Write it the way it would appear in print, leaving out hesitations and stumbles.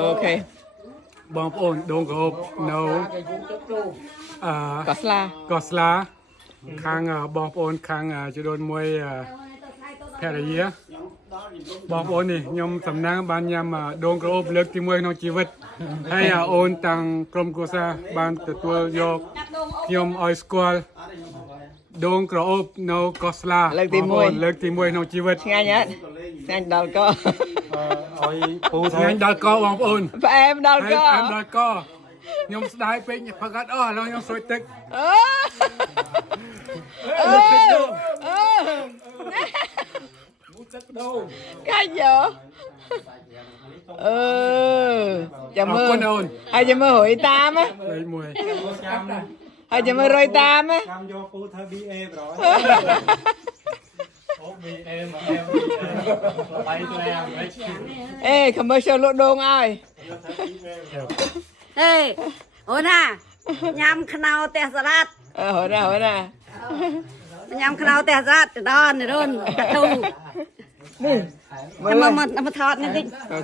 ok បងប្អូនដងក្រអូបនៅcó sla កោះស្លាខាងបងប្អូនខាងជដួនមួយភរិយាបងប្អូននេះខ្ញុំសំណាងបានញ៉ាំដងក្រអូបលើកទី1ក្នុងជីវិតហើយអូនតាំងក្រុមគ្រួសារបានទទួលយកខ្ញុំឲ្យស្គាល់ដងក្រអូបនៅកោះស្លា លើកទី1 បងប្អូនលើកទី1ក្នុងជីវិត ngay nhá nhanh đào co ឲ្យពូថ្ងៃដល់កបងប្អូន và em đào ហើយ co អែមដល់កខ្ញុំស្ដាយពេកផឹកអត់អស់ឥឡូវខ្ញុំស្រួយទឹក cái gì chào អរគុណ mơ អូន hai chào mơ hội tam á លេខ1 hai chào mơ rồi tam á ចាំយកពូធ្វើ BA ប្រហែលអូ BA មកemបាយទៅem ê commercial lỗ đôn ơi ê ôi nè nhâm khao tè salad hỏi nè nhâm khao tè salad đó này luôn thu mà thọt này đi ok